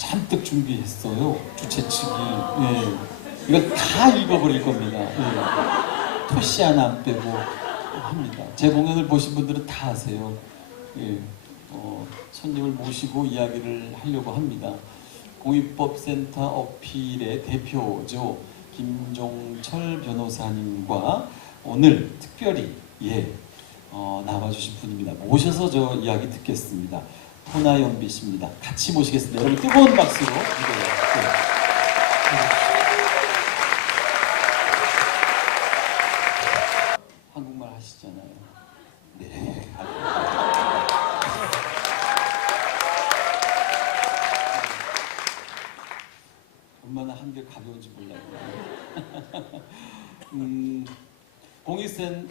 잔뜩 준비했어요. 주최 측이. 예. 이걸 다 읽어버릴 겁니다. 예. 토시 하나 안 빼고 합니다. 제 공연을 보신 분들은 다 아세요. 예. 손님을 모시고 이야기를 하려고 합니다. 공익법센터 어필의 대표죠. 김종철 변호사님과 오늘 특별히 나와주신 분입니다. 모셔서 저 이야기 듣겠습니다. 토나연비 씨입니다. 같이 모시겠습니다. 여러분 뜨거운 박수로 한국말 하시잖아요. 네. 얼마나 한결 가벼운지 몰라요.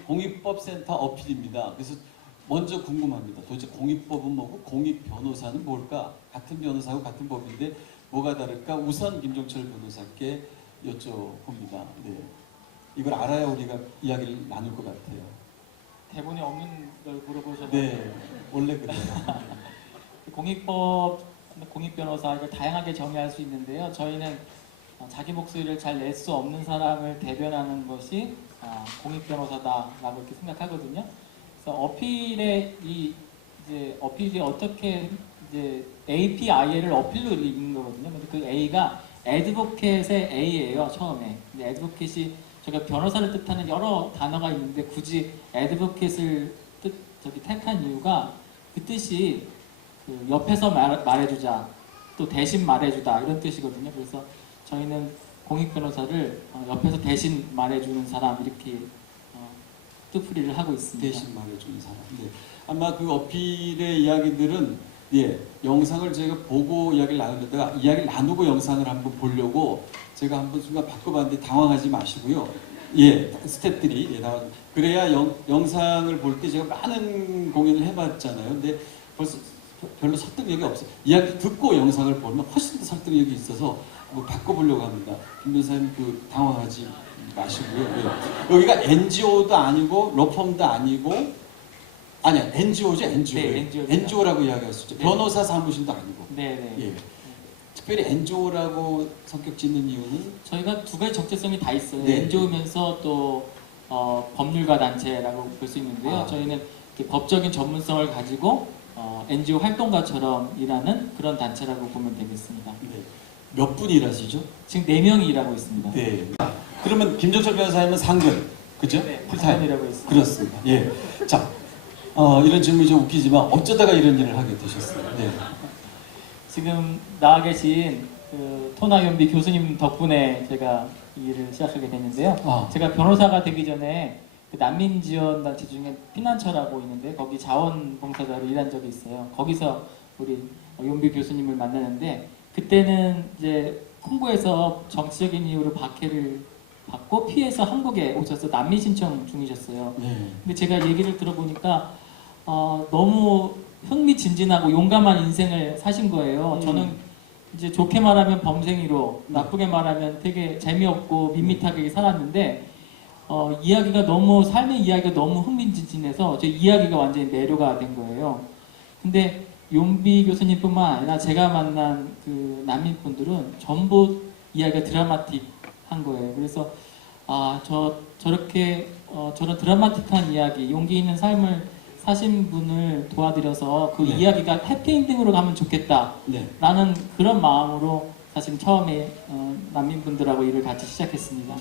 공익법센터 어필입니다. 그래서 먼저 궁금합니다. 도대체 공익법은 뭐고 공익변호사는 뭘까? 같은 변호사하고 같은 법인데 뭐가 다를까? 우선 김종철 변호사께 여쭤봅니다. 네. 이걸 알아야 우리가 이야기를 나눌 것 같아요. 대본이 없는 걸 물어보셔서 네, 원래 그래요. 공익 변호사 이걸 다양하게 정의할 수 있는데요. 저희는 자기 목소리를 잘 낼 수 없는 사람을 대변하는 것이 공익 변호사다라고 이렇게 생각하거든요. 그래서 어필이 어떻게 이제 API를 어필로 읽는 거거든요. 근데 그 A가 advocate의 A예요. 처음에. 근데 advocate이 저희가 변호사를 뜻하는 여러 단어가 있는데 굳이 advocate를 택한 이유가 그 뜻이 그 옆에서 말해주자, 또 대신 말해주다 이런 뜻이거든요. 그래서 저희는 공익 변호사를 옆에서 대신 말해주는 사람 이렇게 뜻풀이를 하고 있습니다. 대신 말해주는 사람. 네. 아마 그 어필의 이야기들은 영상을 제가 보고 이야기를 나누려다가 이야기를 나누고 영상을 한번 보려고 제가 한번 순간 바꿔봤는데 당황하지 마시고요. 스태프들이 그래야 영상을 볼 때 제가 많은 공연을 해봤잖아요. 근데 벌써 별로 설득력이 없어요. 이야기 듣고 영상을 보면 훨씬 더 설득력이 있어서 바꿔보려고 합니다. 김 변호사님 당황하지 마시고요. 여기가 NGO도 아니고 로펌도 아니고 아니야 NGO죠. 네, NGO라고 이야기할 수 있죠. 네. 변호사 사무실도 아니고. 네. 예. 특별히 NGO라고 성격 짓는 이유는 저희가 두 가지 적재성이 다 있어요. 네. NGO면서 또 법률가 단체라고 볼 수 있는데요. 저희는 이렇게 법적인 전문성을 가지고 NGO 활동가처럼 일하는 그런 단체라고 보면 되겠습니다. 네. 몇 분이 일하시죠? 지금 4명이 일하고 있습니다. 네. 그러면 김종철 변호사님은 상근, 그죠? 네, 풀타임. 일하고 있습니다. 그렇습니다. 예. 자, 이런 질문이 좀 웃기지만 어쩌다가 이런 일을 하게 되셨어요? 네. 지금 나와 계신 그 토나연비 교수님 덕분에 제가 이 일을 시작하게 됐는데요. 제가 변호사가 되기 전에 그 난민지원단체 중에 피난처라고 있는데 거기 자원봉사자로 일한 적이 있어요. 거기서 우리 연비 교수님을 만나는데 그때는 이제 홍보에서 정치적인 이유로 박해를 받고 피해서 한국에 오셔서 난민 신청 중이셨어요. 네. 근데 제가 얘기를 들어보니까 너무 흥미진진하고 용감한 인생을 사신 거예요. 저는 이제 좋게 말하면 범생이로, 나쁘게 말하면 되게 재미없고 밋밋하게 살았는데 이야기가 너무 삶의 이야기가 너무 흥미진진해서 제 이야기가 완전히 매료가 된 거예요. 근데 용비 교수님뿐만 아니라 제가 만난 그 난민분들은 전부 이야기가 드라마틱한 거예요. 그래서 저렇게 저런 드라마틱한 이야기, 용기 있는 삶을 사신 분을 도와드려서 그 이야기가 해피엔딩으로 가면 좋겠다라는 그런 마음으로 사실 처음에 난민분들하고 일을 같이 시작했습니다.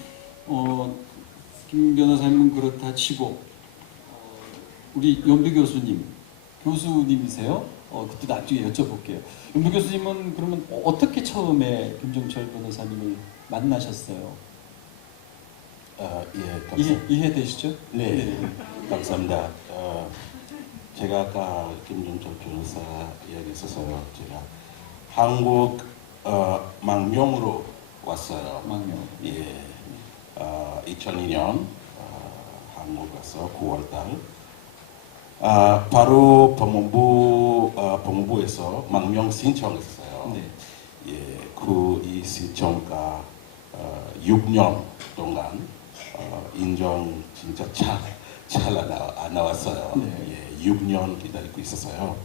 김 변호사님은 그렇다 치고 우리 연비 교수님이세요? 그때 나중에 여쭤볼게요. 연비 교수님은 그러면 어떻게 처음에 김종철 변호사님을 만나셨어요? 이해되시죠? 네. 감사합니다. 제가 아까 김종철 변호사 이야기했어서요. 제가 한국 망명으로 왔어요. 망명. 2002년 한국 와서 9월달 바로 법무부에서 망명 신청했어요. 네. 이 신청가 6년 동안 인정 진짜 잘 안 나왔어요. 네. 6년 기다리고 있었어요.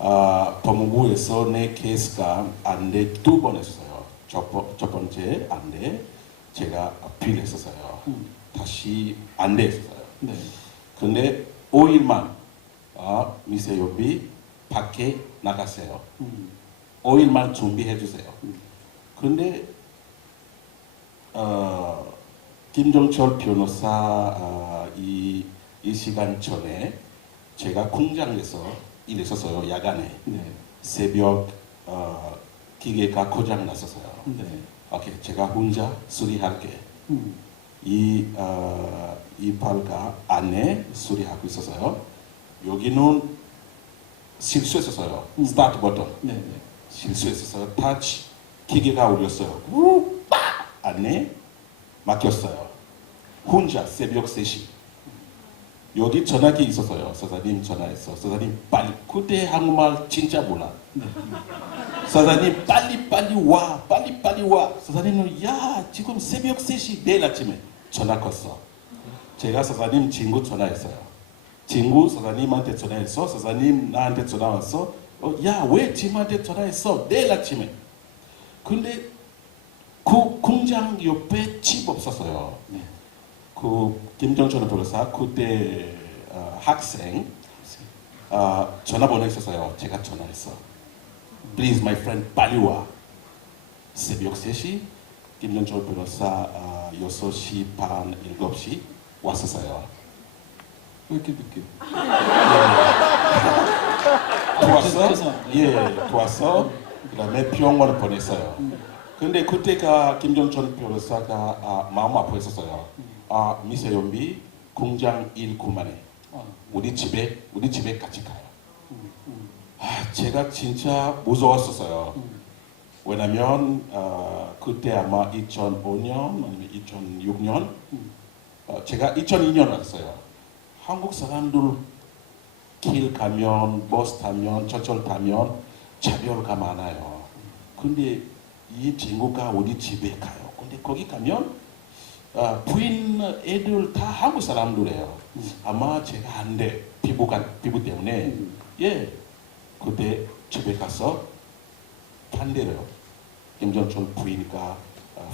법무부에서 내 케이스가 안내 2번 했었어요. 첫 번째 안내 제가 어필했었어요. 다시 안내했었어요. 네. 근데 5일만 미세요비 밖에 나가세요. 5일만 준비해 주세요. 근데 김종철 변호사 이 시간 전에 제가 공장에서 일했었어요. 야간에 네. 새벽 기계가 고장 났었어요. 네. 오케이, 제가 혼자 수리할게. 이 발가 안에 수리하고 있었어요. 여기는 실수했었어요. 스타트 버튼 네. 네. 실수했었어요. 타치 기계가 울렸어요. 빡! 안에 막혔어요. 혼자 새벽 3시. 여기 전화기 있었어요. 사장님 전화했어. 사장님 빨리. 그때 한국말 진짜 몰라. 사장님 빨리 와. 빨리 와. 사장님은 야 지금 새벽 3시 내일 아침에 전화 컸어. 제가 사장님 친구 전화했어요. 친구 사장님한테 전화했어. 사장님 나한테 전화 왔어. 야 왜 친구한테 전화했어? 내일 아침에. 근데 그 공장 옆에 집 없었어요. 네. 그 김정철 변호사 그때 학생 전화번호 있었어요. 제가 전화했어. Please my friend 빨리 와. 새벽 3시 김정철 변호사 6시 반 7시 왔었어요. 왜 이렇게 늦게? 도왔어? 죄송합니다. 예, 도왔어. 그다음에 병원을 보냈어요. 근데 그때가 김정철 변호사가 마음 아파했었어요. 미세연비 공장 일 그만해. 우리 집에 같이 가요. 제가 진짜 무서웠었어요. 왜냐면 그때 아마 2005년 아니면 2006년 제가 2002년 왔어요. 한국 사람들 길 가면 버스 타면 전철 타면 차별가 많아요. 근데 이 친구가 우리 집에 가요. 근데 거기 가면 부인 애들 다 한국 사람들이에요. 아마 제가 안 돼. 피부 때문에. 예. 그때 집에 가서 반대로요. 김정철 부인이가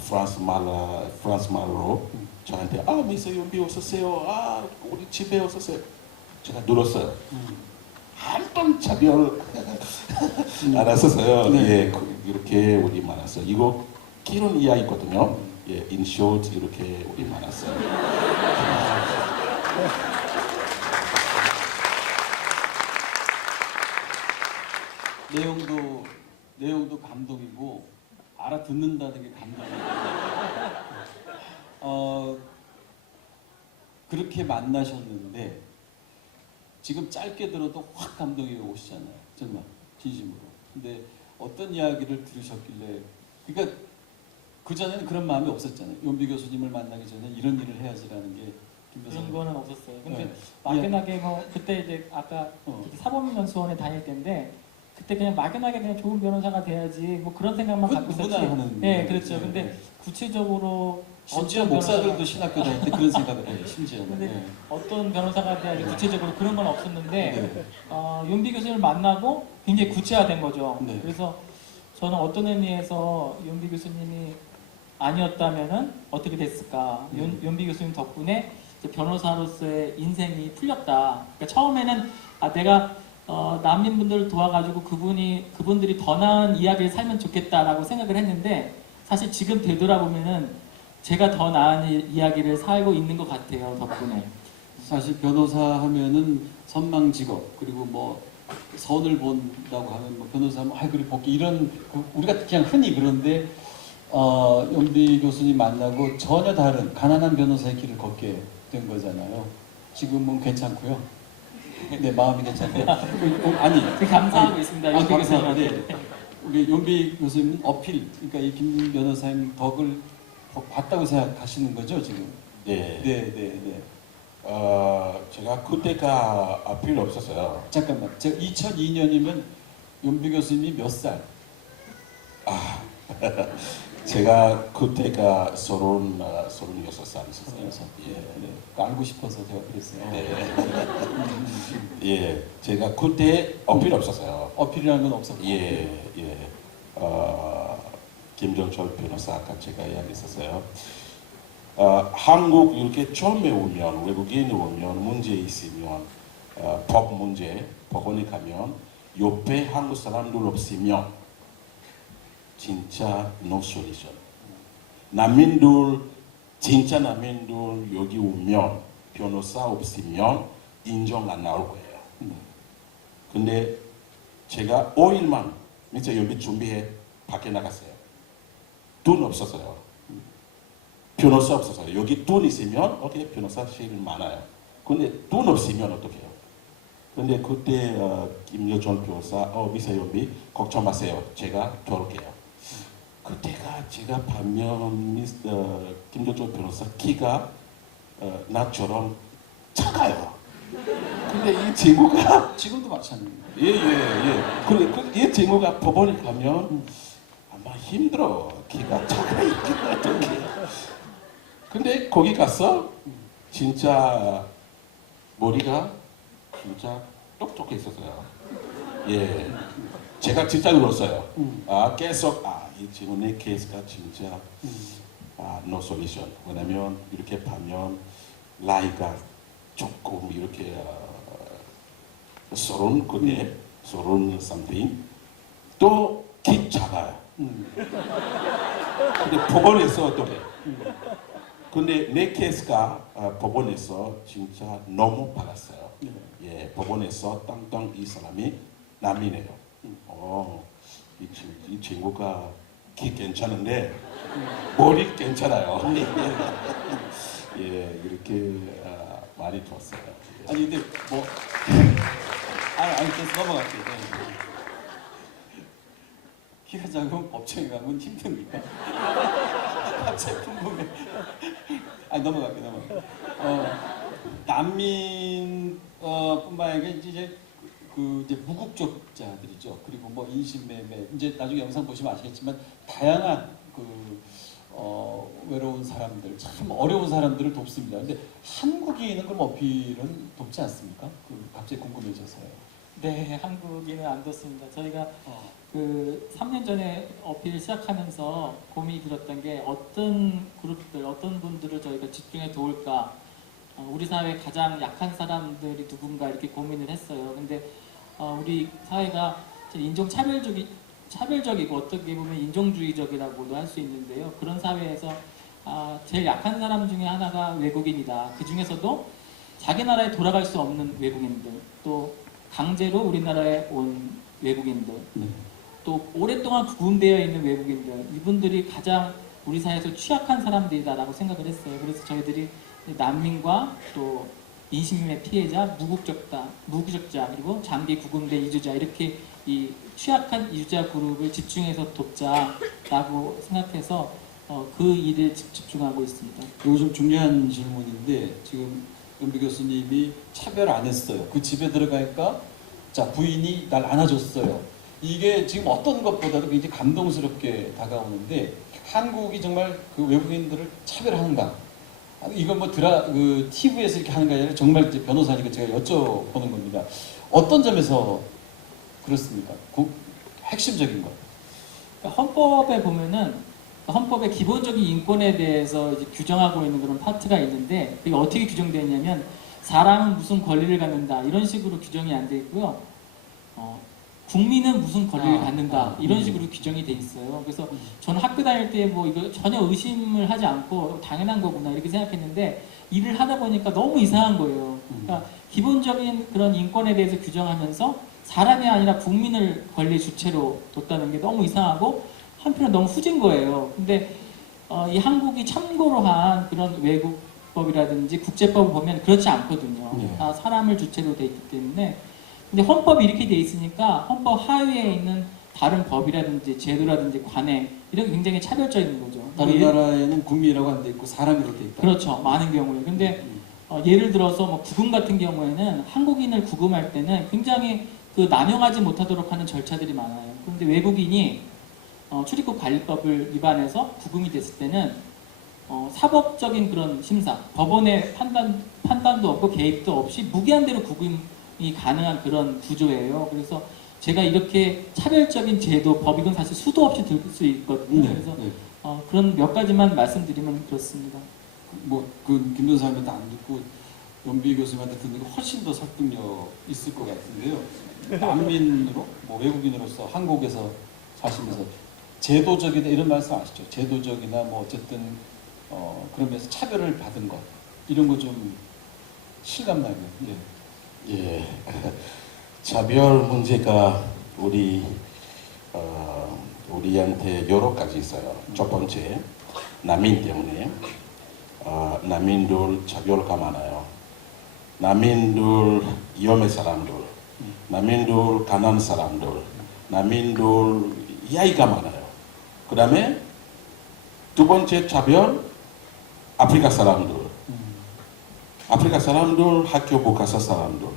프랑스 말로 저한테 미스 연비 오셨어요. 우리 집에 오셨어요. 제가 눌렀어요. 한 번 차별 알았었어요. 네. 예, 이렇게 우리 만났어요. 이거 길은 이야기거든요. 예, in short 이렇게 우리 만났어요. 내용도 감동이고 알아듣는다는 게 감동이에요. 그렇게 만나셨는데 지금 짧게 들어도 확 감동이 오시잖아요. 정말 진심으로. 근데 어떤 이야기를 들으셨길래 그러니까 그 전에는 그런 마음이 없었잖아요. 연비 교수님을 만나기 전에 이런 일을 해야지라는 게 김 그런 교수님. 거는 없었어요. 근데 네. 막연하게 뭐 그때 이제 아까 사법연수원에 다닐 때인데 그때 그냥 막연하게 그냥 좋은 변호사가 돼야지 뭐 그런 생각만 갖고 있었지. 누구나 하는. 네, 그렇죠. 네. 근데 구체적으로 심지어 어떤 목사들도 변호사가- 신학교 다닐 때 그런 생각을 해요. 심지어. 근데 네. 어떤 변호사가 돼야지 구체적으로 그런 건 없었는데 네. 윤비 교수님을 만나고 굉장히 구체화된 거죠. 네. 그래서 저는 어떤 의미에서 윤비 교수님이 아니었다면은 어떻게 됐을까? 윤비 교수님 덕분에 이제 변호사로서의 인생이 풀렸다. 그러니까 처음에는 내가 난민분들을 도와가지고 그분들이 더 나은 이야기를 살면 좋겠다라고 생각을 했는데 사실 지금 되돌아보면은 제가 더 나은 이야기를 살고 있는 것 같아요. 덕분에. 사실 변호사 하면은 선망직업 그리고 뭐 선을 본다고 하면 뭐 변호사 하면 그리 복귀 이런 우리가 그냥 흔히 그런데 연비 교수님 만나고 전혀 다른 가난한 변호사의 길을 걷게 된 거잖아요. 지금은 괜찮고요. 네 마음이 괜찮고요. 아니 감사하고 있습니다. 윤비 감사한데 교수님한테. 우리 연비 교수님 어필 그러니까 이 김 변호사님 덕을 봤다고 생각하시는 거죠 지금? 네. 네. 제가 그때가 필요 없었어요. 잠깐만, 제가 2002년이면 연비 교수님이 몇 살? 아, 제가 그때가 36살 있었어요. 예. 네, 알고 싶어서 제가 그랬어요. 네. 예, 제가 그때 어필 없었어요. 어필이라는 건 없었고. 예, 예. 김정철 변호사 아까 제가 이야기했었어요. 한국 이렇게 처음에 오면 외국인 오면 문제 있으면 법 문제 법원에 가면 옆에 한국 사람들 없으면 진짜 no solution. 난민들 진짜 난민들 여기 오면 변호사 없으면 인정 안 나올 거예요. 근데 제가 5일만 진짜 여기 준비해 밖에 나갔어요. 돈 없었어요. 변호사 없었어요. 여기 돈 있으면 오케이 변호사실 많아요. 근데 돈 없으면 어떡해요? 근데 그때 김여정 변호사 미사 연비 걱정 마세요. 제가 도울게요. 그때가 제가 반면 김여정 변호사 키가 나처럼 작아요. 근데 이 친구가 지금도 마찬가지입니다. 예예예. 그래 이 친구가 법원에 가면 아마 힘들어. 키가 작으니까 어떻게. 근데 거기 가서 진짜 머리가 진짜 똑똑했었어요. 예. 제가 진짜 눌렀어요. 계속 이 질문의 케이스가 진짜 no solution. 왜냐면 이렇게 보면 나이가 조금 이렇게 서른 그때 서른 something 또 키 작아요. 근데 법원에서 어떻게? 근데 내 케이스가 법원에서 진짜 너무 받았어요. 예, 법원에서 땅땅 이 사람이 난민이에요. 이 친구가 키 괜찮은데 머리 괜찮아요. 예, 이렇게 많이 들었어요. 예. 아니 근데 뭐 아니 계속 넘어갈게요. 네. 키가 작으면 법정에 가면 힘듭니까? 갑자기 궁금해. 아니 넘어갈게요. 난민 뿐만 아니라 이제 이제 무국적자들이죠. 그리고 뭐 인신매매 이제 나중에 영상 보시면 아시겠지만 다양한 외로운 사람들 참 어려운 사람들을 돕습니다. 근데 한국인은 그럼 어필은 돕지 않습니까? 갑자기 궁금해져서요. 네, 한국인은 안 뒀습니다. 저희가 3년 전에 어필 시작하면서 고민이 들었던 게 어떤 그룹들, 어떤 분들을 저희가 집중해 도울까, 우리 사회 가장 약한 사람들이 누군가 이렇게 고민을 했어요. 근데 우리 사회가 인종 차별적이고 어떻게 보면 인종주의적이라고도 할 수 있는데요. 그런 사회에서 제일 약한 사람 중에 하나가 외국인이다. 그 중에서도 자기 나라에 돌아갈 수 없는 외국인들, 또 강제로 우리나라에 온 외국인들, 또 오랫동안 구금되어 있는 외국인들, 이분들이 가장 우리 사회에서 취약한 사람들이다라고 생각을 했어요. 그래서 저희들이 난민과 또 인신매매 피해자, 무국적자, 그리고 장기 구금된 이주자 이렇게 이 취약한 이주자 그룹을 집중해서 돕자라고 생각해서 그 일에 집중하고 있습니다. 이거 좀 중요한 질문인데 지금 연비 교수님이 차별 안 했어요. 그 집에 들어가니까 자 부인이 날 안아줬어요. 이게 지금 어떤 것보다도 굉장히 감동스럽게 다가오는데 한국이 정말 그 외국인들을 차별하는가? 이건 뭐 TV에서 이렇게 하는 게 아니라 정말 이제 변호사니까 제가 여쭤보는 겁니다. 어떤 점에서 그렇습니까? 핵심적인 것. 그러니까 헌법에 보면은 헌법의 기본적인 인권에 대해서 이제 규정하고 있는 그런 파트가 있는데 그게 어떻게 규정되어 있냐면 사람은 무슨 권리를 갖는다 이런 식으로 규정이 안 돼 있고요. 국민은 무슨 권리를 갖는다 이런 식으로 규정이 돼 있어요. 그래서 저는 학교 다닐 때 뭐 이거 전혀 의심을 하지 않고 당연한 거구나 이렇게 생각했는데 일을 하다 보니까 너무 이상한 거예요. 그러니까 기본적인 그런 인권에 대해서 규정하면서 사람이 아니라 국민을 권리 주체로 뒀다는 게 너무 이상하고 한편으로 너무 후진 거예요. 근데 이 한국이 참고로 한 그런 외국법이라든지 국제법을 보면 그렇지 않거든요. 다 사람을 주체로 돼 있기 때문에. 근데 헌법이 이렇게 돼 있으니까 헌법 하위에 있는 다른 법이라든지 제도라든지 관행 이런 게 굉장히 차별적인 거죠. 다른 나라에는 국민이라고 안 돼 있고 사람으로 돼 있다. 그렇죠. 많은 경우에. 근데 예를 들어서 뭐 구금 같은 경우에는 한국인을 구금할 때는 굉장히 그 남용하지 못하도록 하는 절차들이 많아요. 그런데 외국인이 출입국 관리법을 위반해서 구금이 됐을 때는 사법적인 그런 심사, 법원의 판단도 없고 개입도 없이 무기한대로 구금이 가능한 그런 구조예요. 그래서 제가 이렇게 차별적인 제도, 법이건 사실 수도 없이 들 수 있거든요. 네, 그래서 네. 그런 몇 가지만 말씀드리면 그렇습니다. 뭐그 김변호사님한테 안 듣고 연비 교수님한테 듣는 게 훨씬 더 설득력 있을 것 같은데요. 난민으로 뭐 외국인으로서 한국에서 사시면서 제도적이다 이런 말씀 아시죠? 제도적이나 뭐 어쨌든 그러면서 차별을 받은 것 이런 거 좀 실감나요. 예. 예, 차별 문제가 우리한테 여러 가지 있어요. 첫 번째, 난민 때문에 난민들 차별가 많아요. 난민들 위험한 사람들, 난민들 가난한 사람들, 난민들 이야기가 많아요. 그 다음에 두 번째 차별, 아프리카 사람들. 아프리카 사람들 학교 못 가서 사람들,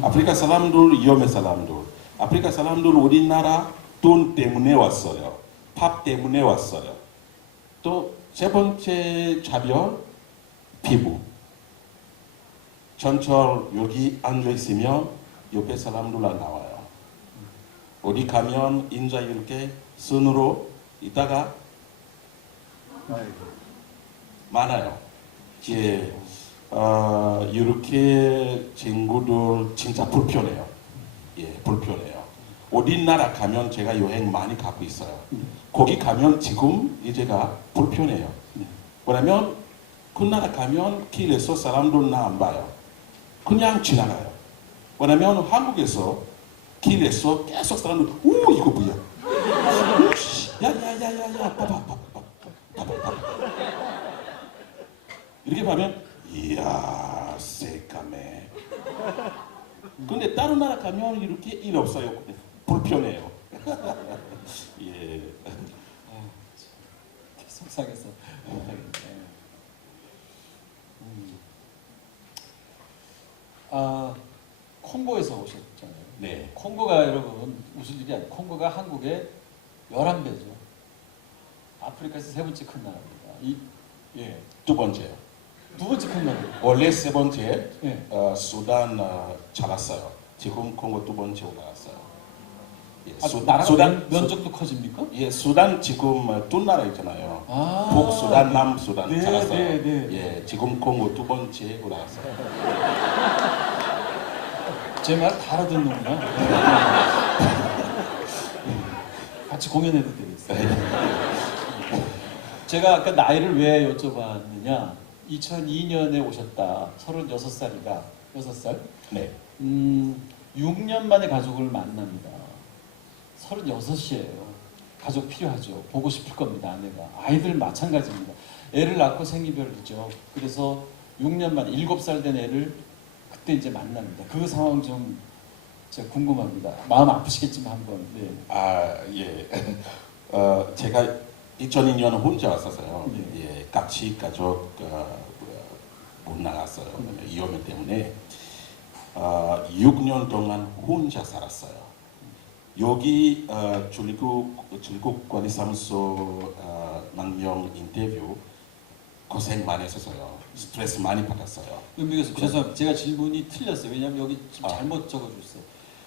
아프리카 사람들 위험한 사람들, 아프리카 사람들 우리나라 돈 때문에 왔어요. 밥 때문에 왔어요. 또 세 번째 차별, 피부. 전철 여기 앉아 있으면 옆에 사람들 안 나와요. 어디 가면 인자 이렇게 손으로 있다가 많아요. 예. 이렇게 친구들 진짜 불편해요. 예, 불편해요. 어디 나라 가면 제가 여행 많이 가고 있어요. 거기 가면 지금 이제가 불편해요. 왜냐면 그 나라 가면 길에서 사람들 나 안 봐요. 그냥 지나가요. 왜냐면 한국에서 길에서 계속 사람들 오 이거 뭐야? 야야야야야 봐봐. 이렇게 보면 이야 새까매. 근데 다른 나라 가면 이렇게 일 없어요. 근데 불편해요. 예. 속상해서. 콩고에서 오셨잖아요. 네. 콩고가 여러분 웃을 일이 아니에요. 콩고가 한국의 11배죠. 아프리카에서 세 번째 큰 나라입니다. 예. 두 번째요. 두 번째 큰 나라. 원래 세 번째 예. 수단 잡았어요. 지금 콩고 두 번째 올라갔어요. 예, 나라 수단 면적도 커집니까? 예, 수단 지금 두 나라 있잖아요. 아, 북수단, 남수단 네, 잡았어요. 네, 네. 예, 지금 콩고 두 번째 올라갔어요. 제 말 다 알아듣는구나. 같이 공연해도 되겠어요. 제가 아까 나이를 왜 여쭤봤느냐. 2002년에 오셨다. 36살이다. 6살. 네. 6년 만에 가족을 만납니다. 36이에요. 가족 필요하죠. 보고 싶을 겁니다. 아내가. 아이들 마찬가지입니다. 애를 낳고 생이별이죠. 그래서 6년 만에 7살 된 애를 그때 이제 만납니다. 그 상황 좀 제가 궁금합니다. 마음 아프시겠지만 한번. 네. 예. 제가 2002년 혼자 왔었어요. 네. 예, 같이 가족 못 나갔어요. 위험 때문에 6년 동안 혼자 살았어요. 여기 출국관리사무소 망명 인터뷰 고생 많이 했었어요. 스트레스 많이 받았어요. 윤비교수 죄송합니다. 제가 질문이 틀렸어요. 왜냐하면 여기 좀 잘못 적어주셨어요.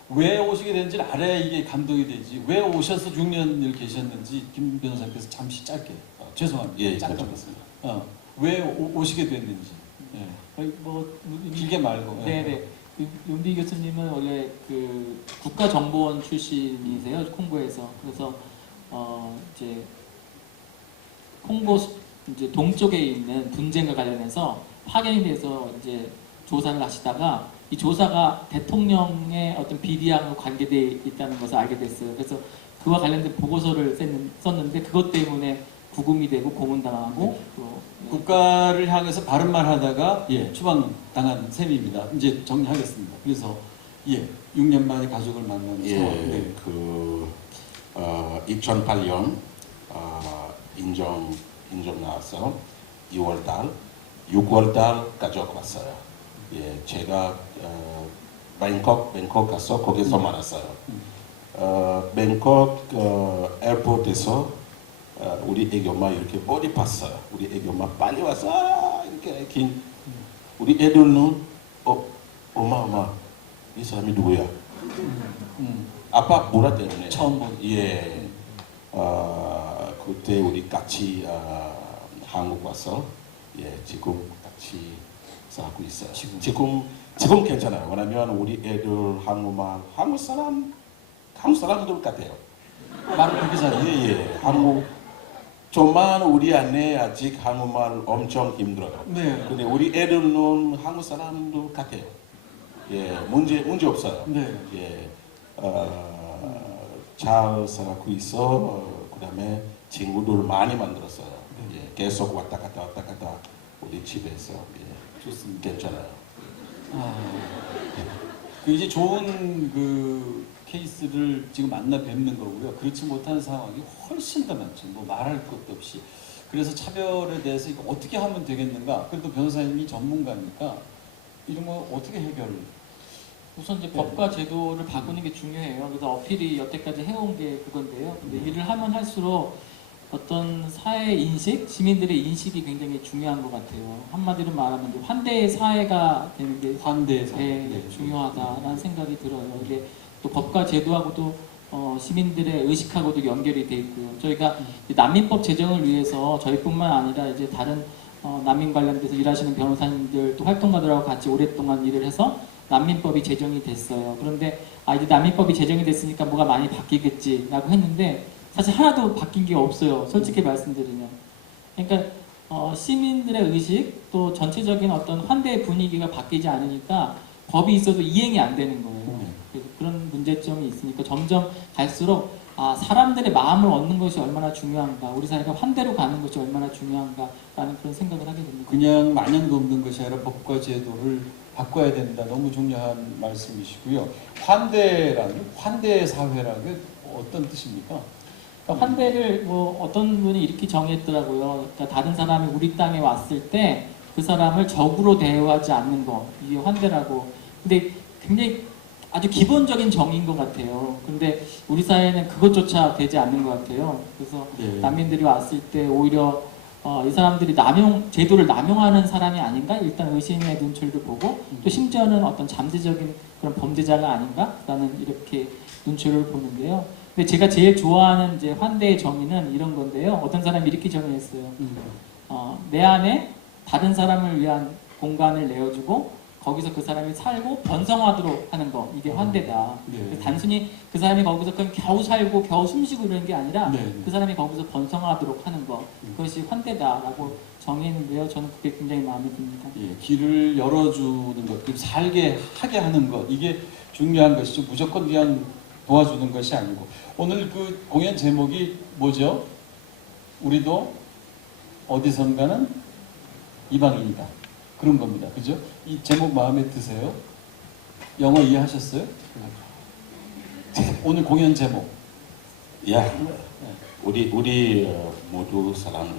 왜 오시게 된지를 알아야 이게 감동이 되지. 왜 오셔서 6년을 계셨는지 김 변호사님께서 잠시 짧게. 죄송합니다. 예, 짧게. 괜찮습니다. 왜 오시게 됐는지. 예. 길게 말고. 예. 네네. 윤비 교수님은 원래 그 국가정보원 출신이세요, 콩고에서. 그래서 이제 콩고 이제 동쪽에 있는 분쟁과 관련해서 파견이 돼서 이제 조사를 하시다가 이 조사가 대통령의 어떤 비리하고 관계되어 있다는 것을 알게 됐어요. 그래서 그와 관련된 보고서를 썼는데 그것 때문에 구금이 되고 고문당하고 또 국가를 향해서 바른 말 하다가 추방당한 셈입니다. 이제 정리하겠습니다. 그래서 6년 만에 가족을 만나는 예, 상황. 네. 2008년 인정 나왔어. 6월달 가족 왔어요. 예, 제가 뱅콕 가서 거기서 만났어요. 뱅콕 에어포트에서 우리 애기 엄마 이렇게 머리 봤어요. 우리 애기 엄마 빨리 와서 이렇게 긴 우리 애들은 엄마 이 사람이 누구야? 아빠 뭐라 때문에 처음 본. 예. 그때 우리 같이 한국 와서 예 지금 같이 살고 있어요. 지금 괜찮아요. 왜냐면 우리 애들 한국 사람들 같아요. 말을 그렇게 잘해요. 예. 한국 좀만 우리 안에 아직 한국말 엄청 힘들어요. 네. 근데 우리 애들은 한국 사람들 같아요. 예, 문제 없어요. 네. 예, 잘 살고 있어. 그다음에 친구들 많이 만들었어요. 예, 계속 왔다 갔다 우리 집에서 예, 좋습니다. 괜찮아요. 그 이제 좋은 그 케이스를 지금 만나 뵙는 거고요. 그렇지 못한 상황이 훨씬 더 많죠. 뭐 말할 것도 없이. 그래서 차별에 대해서 이거 어떻게 하면 되겠는가? 그래도 변호사님이 전문가니까 이런 거 어떻게 해결? 우선 이제 법과 제도를 바꾸는 게 중요해요. 그래서 어필이 여태까지 해온 게 그건데요. 근데 일을 하면 할수록 어떤 사회 인식, 시민들의 인식이 굉장히 중요한 것 같아요. 한마디로 말하면 이제 환대의 사회가 되는 게 환대에서 중요하다라는 생각이 들어요. 이게 또 법과 제도하고도 시민들의 의식하고도 연결이 돼 있고요. 저희가 난민법 제정을 위해서 저희뿐만 아니라 이제 다른 난민 관련돼서 일하시는 변호사님들 또 활동가들하고 같이 오랫동안 일을 해서 난민법이 제정이 됐어요. 그런데 이제 난민법이 제정이 됐으니까 뭐가 많이 바뀌겠지라고 했는데 사실 하나도 바뀐 게 없어요. 솔직히 말씀드리면. 그러니까 시민들의 의식 또 전체적인 어떤 환대의 분위기가 바뀌지 않으니까 법이 있어도 이행이 안 되는 거예요. 그래서 그런 문제점이 있으니까 점점 갈수록 사람들의 마음을 얻는 것이 얼마나 중요한가, 우리 사회가 환대로 가는 것이 얼마나 중요한가라는 그런 생각을 하게 됩니다. 그냥 마냥 돕는 것이 아니라 법과 제도를 바꿔야 된다. 너무 중요한 말씀이시고요. 환대 사회라는 게 어떤 뜻입니까? 그러니까 환대를 뭐 어떤 분이 이렇게 정의했더라고요. 그러니까 다른 사람이 우리 땅에 왔을 때 그 사람을 적으로 대우하지 않는 거, 이게 환대라고. 근데 굉장히 아주 기본적인 정의인 것 같아요. 근데 우리 사회는 그것조차 되지 않는 것 같아요. 그래서 난민들이 왔을 때 오히려 이 사람들이 제도를 남용하는 사람이 아닌가? 일단 의심의 눈초리를 보고 또 심지어는 어떤 잠재적인 그런 범죄자가 아닌가?라는 이렇게 눈초리를 보는데요. 근데 제가 제일 좋아하는 이제 환대의 정의는 이런 건데요. 어떤 사람이 이렇게 정의했어요. 내 안에 다른 사람을 위한 공간을 내어주고 거기서 그 사람이 살고 번성하도록 하는 거, 이게 환대다. 단순히 그 사람이 거기서 그냥 겨우 살고 겨우 숨쉬고 이런 게 아니라 그 사람이 거기서 번성하도록 하는 거, 그것이 환대다라고 정의했는데요. 저는 그게 굉장히 마음에 듭니다. 예, 길을 열어주는 것, 좀 살게 하게 하는 것, 이게 중요한 것이죠. 무조건 그냥 도와주는 것이 아니고. 오늘 그 공연 제목이 뭐죠? 우리도 어디선가는 이방인이다. 그런 겁니다. 그죠? 이 제목 마음에 드세요? 영어 이해하셨어요? 오늘 공연 제목. 야, 우리 모두 사람들,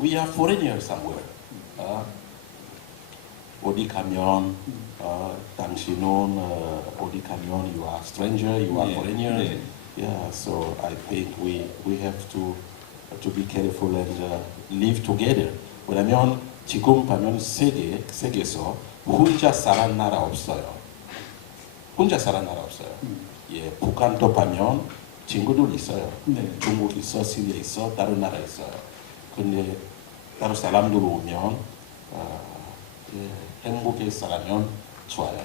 we are foreigners somewhere. 어디 가면 당신은 어디 가면 you are stranger, you are foreigner. Yeah, so I think we have to be careful and live together. 왜냐면 지금 보면 세계에서 혼자 사는 나라 없어요. 혼자 사는 나라 없어요. 예, 북한도 보면 친구들 있어요. 중국 있어, 시리아 있어, 다른 나라 있어요. 근데 다른 사람들 오면 행복하게 살면 좋아요.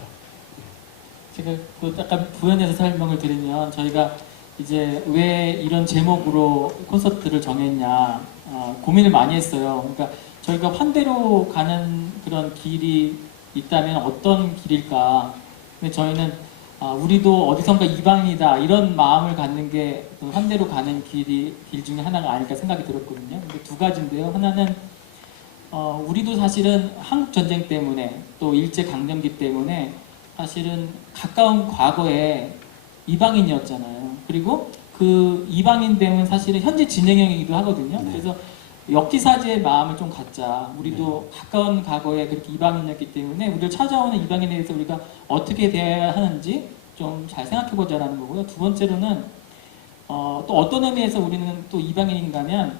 제가 그 약간 부연해서 설명을 드리면 저희가 이제 왜 이런 제목으로 콘서트를 정했냐 고민을 많이 했어요. 그러니까 저희가 환대로 가는 그런 길이 있다면 어떤 길일까? 근데 저희는 우리도 어디선가 이방이다 이런 마음을 갖는 게 환대로 가는 길 중에 하나가 아닐까 생각이 들었거든요. 근데 두 가지인데요. 하나는 우리도 사실은 한국 전쟁 때문에 또 일제 강점기 때문에 사실은 가까운 과거에 이방인이었잖아요. 그리고 그 이방인 되면 사실은 현재 진행형이기도 하거든요. 그래서 역지사지의 마음을 좀 갖자. 우리도 가까운 과거에 그렇게 이방인이었기 때문에 우리를 찾아오는 이방인에 대해서 우리가 어떻게 대해야 하는지 좀 잘 생각해보자라는 거고요. 두 번째로는 또 어떤 의미에서 우리는 또 이방인인가 하면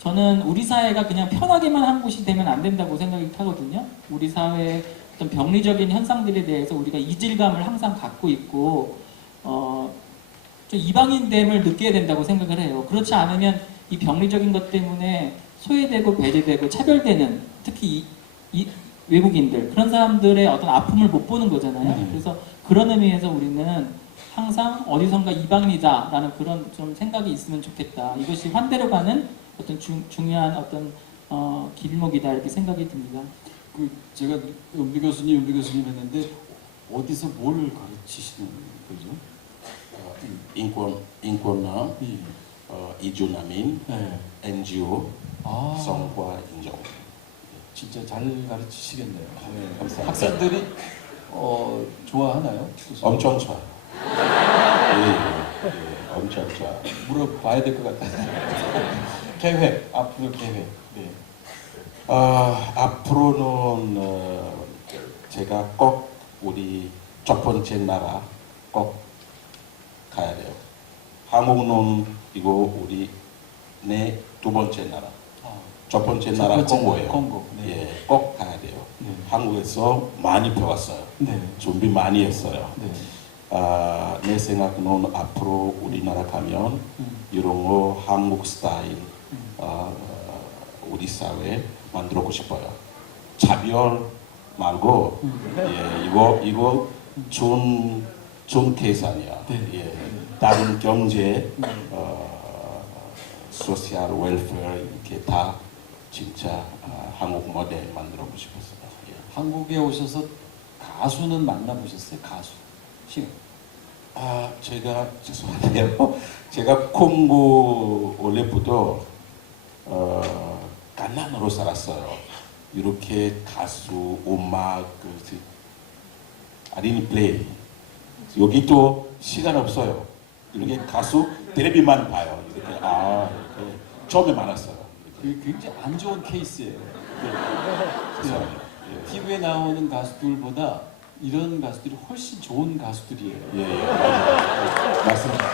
저는 우리 사회가 그냥 편하게만 한 곳이 되면 안 된다고 생각이 하거든요. 우리 사회의 어떤 병리적인 현상들에 대해서 우리가 이질감을 항상 갖고 있고 좀 이방인됨을 느껴야 된다고 생각을 해요. 그렇지 않으면 이 병리적인 것 때문에 소외되고 배제되고 차별되는 특히 이 외국인들 그런 사람들의 어떤 아픔을 못 보는 거잖아요. 그래서 그런 의미에서 우리는 항상 어디선가 이방인이다라는 그런 좀 생각이 있으면 좋겠다. 이것이 환대로 가는 어떤 중요한 어떤 길목이다 이렇게 생각이 듭니다. 그 제가 은비 교수님 했는데 어디서 뭘 가르치시는 거죠? 인권나 예. 이주나민 네. NGO 아, 성과 인정. 진짜 잘 가르치시겠네요. 네. 감사합니다. 학생들이 좋아하나요? 교수님? 엄청 좋아. 예, 엄청 좋아. 물어봐야 될 것 같아요. 계획, 앞으로 계획. 네. 앞으로는 제가 꼭 우리 첫 번째 나라 꼭 가야 돼요. 한국은 이거 우리 내 두 번째 나라. 첫 번째 나라 콩고예요. 콩고. 네. 예, 꼭 가야 돼요. 네. 한국에서 많이 배웠어요. 네. 준비 많이 했어요. 네. 내 생각은 앞으로 우리나라 가면 이런 거 한국 스타일 우리 사회 만들고 싶어요. 차별 말고 예, 이거 좋은 케이스 아니야. 네. 예, 다른 경제 소셜 웰페어 이렇게 다 진짜 한국 모델 만들고 싶었어요. 예. 한국에 오셔서 가수는 만나보셨어요? 가수. 시 제가 죄송한데요. 제가 콩고 원래부터 가난으로 살았어요. 이렇게 가수, 음악, 아린 플레이 여기 또 시간 없어요. 이렇게 가수 텔레비만 봐요. 이렇게 이렇게 처음에 많았어요. 그 굉장히 안 좋은 케이스예요. 죄송합니다. 예. TV에 나오는 가수들보다 이런 가수들이 훨씬 좋은 가수들이에요. 예, 맞아요. 맞습니다.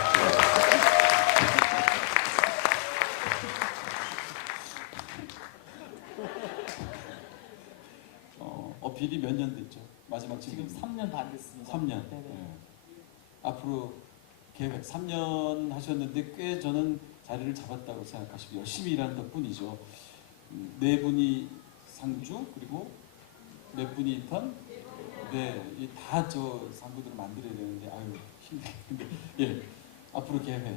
어필이 몇 년 됐죠? 마지막 지금 질문. 3년 반 됐습니다. 3년. 네네. 앞으로 계획 3년 하셨는데 꽤 저는 자리를 잡았다고 생각하시고 열심히 일하는 덕분이죠. 네 분이 상주 그리고 몇 분이 인턴. 네, 다 저 상부들을 만들어야 되는데 아유 힘들겠는데 예 앞으로 계획. 네.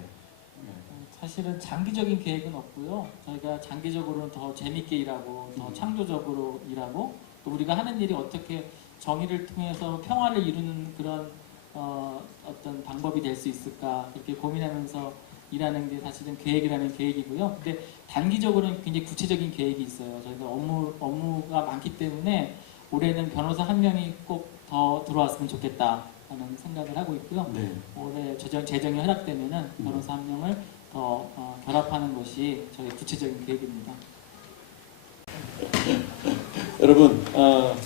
사실은 장기적인 계획은 없고요. 저희가 장기적으로는 더 재밌게 일하고 더 창조적으로 일하고 또 우리가 하는 일이 어떻게 정의를 통해서 평화를 이루는 그런 어떤 방법이 될 수 있을까 그렇게 고민하면서 일하는 게 사실은 계획이라는 계획이고요. 근데 단기적으로는 굉장히 구체적인 계획이 있어요. 저희가 업무가 많기 때문에 올해는 변호사 한 명이 꼭 더 들어왔으면 좋겠다 하는 생각을 하고 있고요. 네. 올해 재정이 허락되면은 변호사 한 명을 더 결합하는 것이 저희 구체적인 계획입니다. 여러분,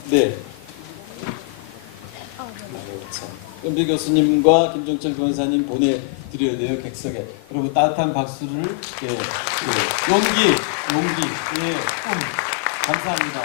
네. 은비 교수님과 김종철 변호사님 보내드려야 돼요, 객석에. 여러분, 따뜻한 박수를, 예, 용기, 예, 감사합니다.